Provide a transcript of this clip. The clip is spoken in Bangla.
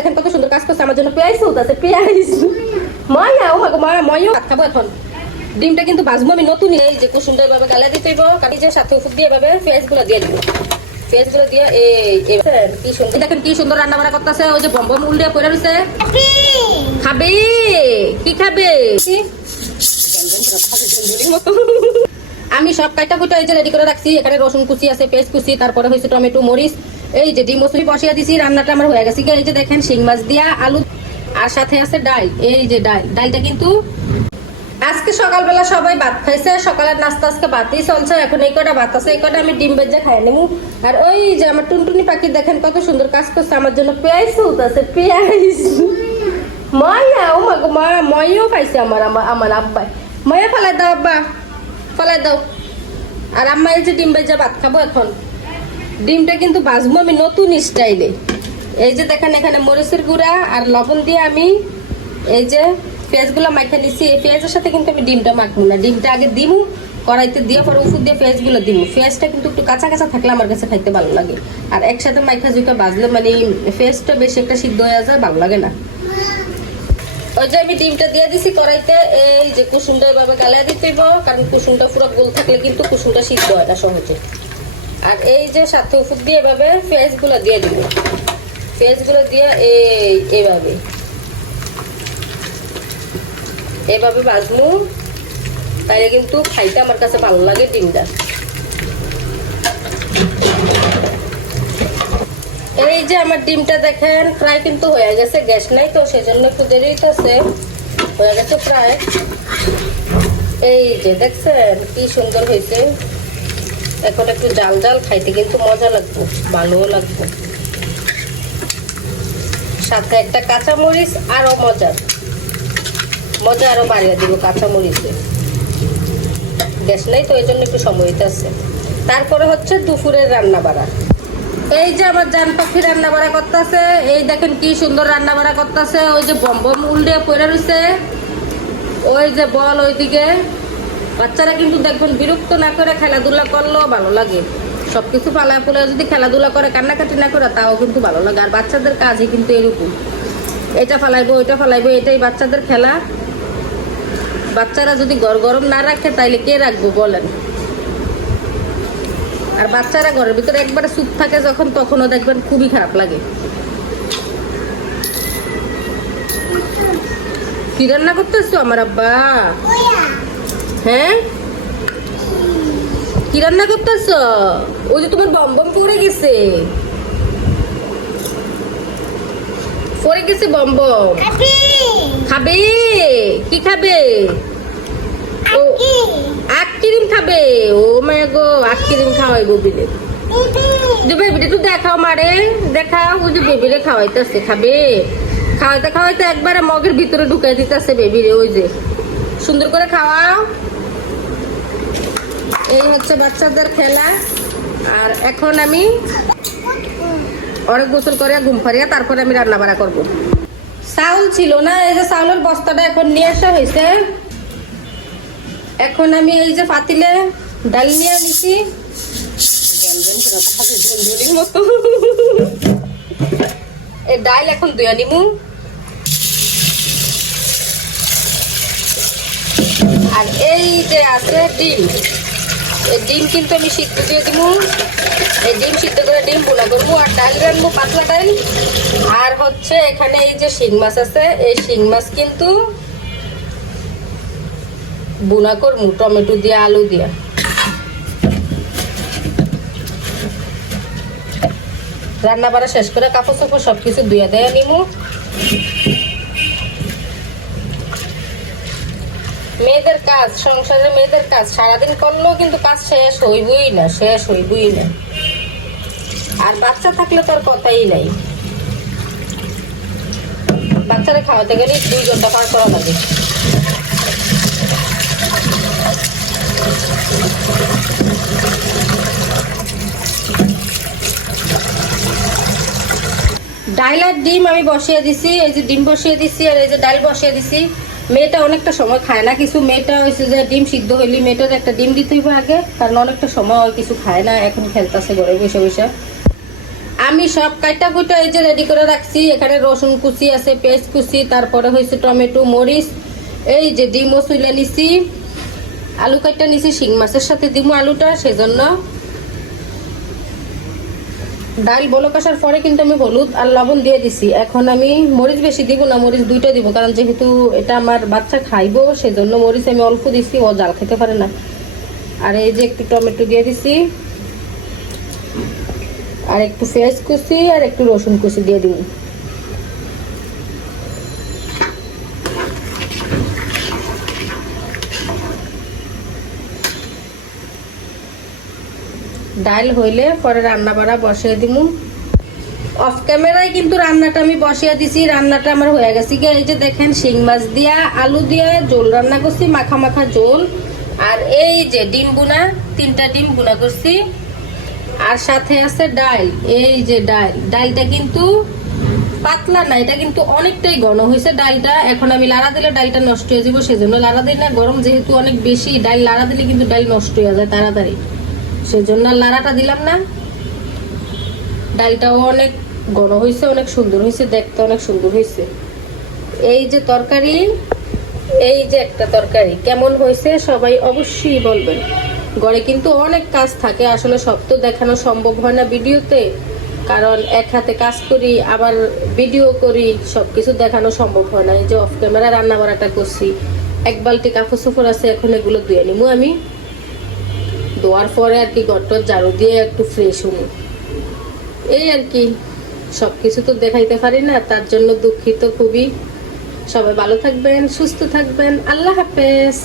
দেখেন কত সুন্দর কাজ করছে আমার জন্য পেঁয়াজ চলতেছে পেঁয়াজ। ময়া ও ময়া ময়ও ভাত খাব এখন। ডিমটা কিন্তু বাজবো আমি নতুন এই যে খুব গালে দিতে হইব কাটি যে সাথে ওষুধ দিয়ে এভাবে দিয়ে দিব। দিয়ে এই কি সুন্দর। দেখেন কি সুন্দর রান্না বান্না করতেছে ওই যে উল্টে পড়ে রয়েছে। খাবে? কি খাবে? আমি সব কাইটা কুটা এই যে রেডি করে রাখছি এখানে রসুন কুচি আছে পেঁয়াজ কুচি তারপরে হয়েছে টমেটো মরিচ। এই যে ডিম মসুরি বসিয়ে দিছি, রান্নাটা আমার হয়ে গেছে। এই যে দেখেন, শিং মাছ দিয়া আলু, আর সাথে আছে ডাল। এই যে ডাল। ডালটা কিন্তু আজকে সকালবেলা সবাই ভাত খাইছে, সকালের নাস্তা আজকে ভাতই চলছে। এখন এই কটা ভাত আছে, এই কটা আমি ডিম বেজে খাই নেব আর ওই যে আমার টুনটুনি পাখি দেখেন, কত সুন্দর কাজ করছে, আমার জন্য পেঁয়াজ চলতেছে পেঁয়াজ। ময়া, ও মা মা, ময়ও পাইছে আমার আমার আমার আব্বাই। ময়া, ফেলাই দাও, আব্বা। ফেলাই দাও। আর আম্মা এই যে ডিম বেজে ভাত খাব এখন। ডিমটা কিন্তু বাজবো আমি নতুন স্টাইলে। এই যে দেখেন এখানে মরিচের গুঁড়া আর লবণ দিয়ে আমি এই যে পেঁয়াজগুলো মাখা নিচ্ছি এই পেঁয়াজের সাথে কিন্তু আমি ডিমটা মাখবো না। ডিমটা আগে দিমু, কড়াইতে দিয়ে পরে ওষুধ দিয়ে পেঁয়াজগুলো দিমু। পেঁয়াজটা কিন্তু একটু কাঁচা কাঁচা থাকলে আমার কাছে খাইতে ভালো লাগে। আর একসাথে মাইখা জুইকা বাজলে মানে পেঁয়াজটা বেশি একটা সিদ্ধ হয়ে যায়, ভালো লাগে না। ওই যে আমি ডিমটা দিয়ে দিছি কড়াইতে, এই যে কুসুমটা এভাবে গালিয়ে দিতে কারণ কুসুমটা পুরো গোল থাকলে কিন্তু কুসুমটা সিদ্ধ হয় না সহজে। আর এই যে সাথে ওষুধ দিয়ে এভাবে পেঁয়াজগুলো দিয়ে দিব। পেঁয়াজগুলো দিয়ে এই এভাবে। এভাবে বাজমু তাইলে কিন্তু খাইতে আমার কাছে ভালো লাগে ডিমটা। এই যে আমার ডিমটা দেখেন, প্রায় কিন্তু হয়ে গেছে, গ্যাস নাই তো, সেজন্য একটু দেরি হইতেছে। হয়ে গেছে প্রায়। এই যে দেখছেন, কি সুন্দর হয়েছে এখন একটু জাল জাল খাইতে কিন্তু মজা লাগবে, ভালোও লাগবে। সাথে একটা কাঁচা মরিচ আরও মজার মজা আরও বাড়িয়ে দিব কাঁচা মরিচে গ্যাস নাই তো এই জন্য একটু সময় আছে। তারপরে হচ্ছে দুপুরের রান্না বাড়া এই যে আমার জান পাখি রান্না বাড়া করতেছে, এই দেখেন কি সুন্দর রান্না বাড়া করতেছে। ওই যে বম বম উল্টে পড়ে রয়েছে ওই যে বল ওইদিকে। বাচ্চারা কিন্তু দেখবেন বিরক্ত না করে খেলাধুলা করলেও ভালো লাগে। সবকিছু পালায় পোলায় যদি খেলাধুলা করে, কান্নাকাটি না করে, তাও কিন্তু ভালো লাগে। আর বাচ্চাদের কাজই কিন্তু এরকম। এটা ফালাইবো, ওইটা ফালাইবো, এটাই বাচ্চাদের খেলা। বাচ্চারা যদি ঘর গরম না রাখে, তাইলে কে রাখব বলেন? আর বাচ্চারা ঘরের ভিতরে একবারে চুপ থাকে যখন, তখনও দেখবেন খুবই খারাপ লাগে। কি রান্না করতেছো আমার আব্বা? হ্যাঁ? কি রান্না করতেছ? ওই যে তোমার বম বম পড়ে গেছে। পড়ে গেছে বম বম। খাবে? কি খাবে? ও আটকিরিম খাবে? ও মায় গো আটকিরিম খাওয়াইবো বিলে। যে বেবিটা একটু দেখাও মারে দেখাও ওই যে বেবিরে খাওয়াইতেছে খাবে? খাওয়াইতে খাওয়াইতে একবারে মগের ভিতরে ঢুকাই দিতেছে বেবিরে ওই যে। সুন্দর করে খাওয়াও। এই হচ্ছে বাচ্চাদের খেলা। আর এখন আমি অনেক গোসল করে ঘুম পাড়িয়া তারপরে আমি রান্না বাড়া করব। চাউল ছিল না, এই যে চাউলের বস্তাটা এখন নিয়ে আসা হয়েছে। এখন আমি এই যে পাতিলে ডাল নিয়ে আনিছি। এই ডাল এখন দুয়া নিমু। আর এই যে আছে ডিম। ডিম কিন্তু আমি সিদ্ধ দিয়ে দিব এই ডিম সিদ্ধ করে ডিম পোলা করব। আর ডাল রাখব পাতলা ডাল। আর হচ্ছে এখানে এই যে শিং মাছ আছে, এই শিং মাছ কিন্তু বুনা করব, টমেটো দিয়ে, আলু দিয়া। রান্না বাড়া শেষ করে কাপড় চাপড় সব কিছু ধুয়ে দেয় নিমু মেয়েদের কাজ, সংসারে মেয়েদের কাজ। সারাদিন করলেও কিন্তু কাজ শেষ হইবই না, শেষ হইবই না। আর বাচ্চা থাকলে তো আর কথাই নাই। বাচ্চারা খাওয়াতে গেলে দুই ঘণ্টা পার করা লাগে। ডাল আর ডিম আমি বসিয়ে দিছি, এই যে ডিম বসিয়ে দিছি আর এই যে ডাল বসিয়ে দিছি। মেয়েটা অনেকটা সময় খায় না, কিছু মেয়েটা হয়েছে যে ডিম সিদ্ধ হইলি মেয়েটার একটা ডিম দিতে হইবে আগে, কারণ অনেকটা সময় কিছু খায় না, এখন খেলতেছে ঘরে বসে বসে। আমি সব কাইটা কুইটা এই যে রেডি করে রাখছি, এখানে রসুন কুচি আছে, পেঁয়াজ কুচি, তারপরে হয়েছে টমেটো, মরিচ, এই যে ডিমও চুলে নিছি। আলু কাইটা নিছি, শিং মাছের সাথে দিমু আলুটা, সেজন্য ডাল বলক আসার পরে কিন্তু আমি হলুদ আর লবণ দিয়ে দিছি। এখন আমি মরিচ বেশি দিব না, মরিচ দুইটা দিব, কারণ যেহেতু এটা আমার বাচ্চা খাইবো, সেজন্য মরিচ আমি অল্প দিছি, ও জাল খেতে পারে না। আর এই যে একটু টমেটো দিয়ে দিছি, আর একটু পেঁয়াজ কুচি আর একটু রসুন কুচি দিয়ে দিব। ডাল হইলে পরে রান্না বাড়া বসিয়ে দিমু। অফ ক্যামেরায় কিন্তু রান্নাটা আমি বসিয়ে দিছি, রান্নাটা আমার হয়ে গেছে কি এই যে দেখেন শিং মাছ দিয়া, আলু দিয়া জোল রান্না করছি, মাখা মাখা জোল আর এই যে ডিম বুনা, তিনটা ডিম বুনা করছি। আর সাথে আছে ডাল, এই যে ডাল। ডালটা কিন্তু পাতলা না, এটা কিন্তু অনেকটাই ঘন হয়েছে ডালটা। এখন আমি লাড়া দিলে ডালটা নষ্ট হয়ে যাব, সেজন্য লাড়া দিই না। গরম যেহেতু অনেক বেশি, ডাল লাড়া দিলে কিন্তু ডাল নষ্ট হয়ে যায় তাড়াতাড়ি। সেজন্য লাড়াটা দিলাম না। ডালটাও অনেক ঘন হয়েছে, অনেক সুন্দর হয়েছে, দেখতে অনেক সুন্দর হয়েছে। এই যে তরকারি, এই যে একটা তরকারি, কেমন হয়েছে সবাই অবশ্যই বলবেন। ঘরে কিন্তু অনেক কাজ থাকে, আসলে সব তো দেখানো সম্ভব হয় না ভিডিওতে। কারণ এক হাতে কাজ করি, আবার ভিডিও করি সব কিছু দেখানো সম্ভব হয় না। এই যে অফ ক্যামেরা রান্না বাড়াটা করছি, এক বালতি কাপড় চোপড় আছে, এখন এগুলো ধুয়ে নিবো আমি। ধোয়ার পরে আর কি গটর ঝাড়ু দিয়ে একটু ফ্রেশ হব। এই আর কি সব কিছু তো দেখাইতে পারি না, তার জন্য দুঃখিত খুবই। সবাই ভালো থাকবেন, সুস্থ থাকবেন, আল্লাহ হাফেজ।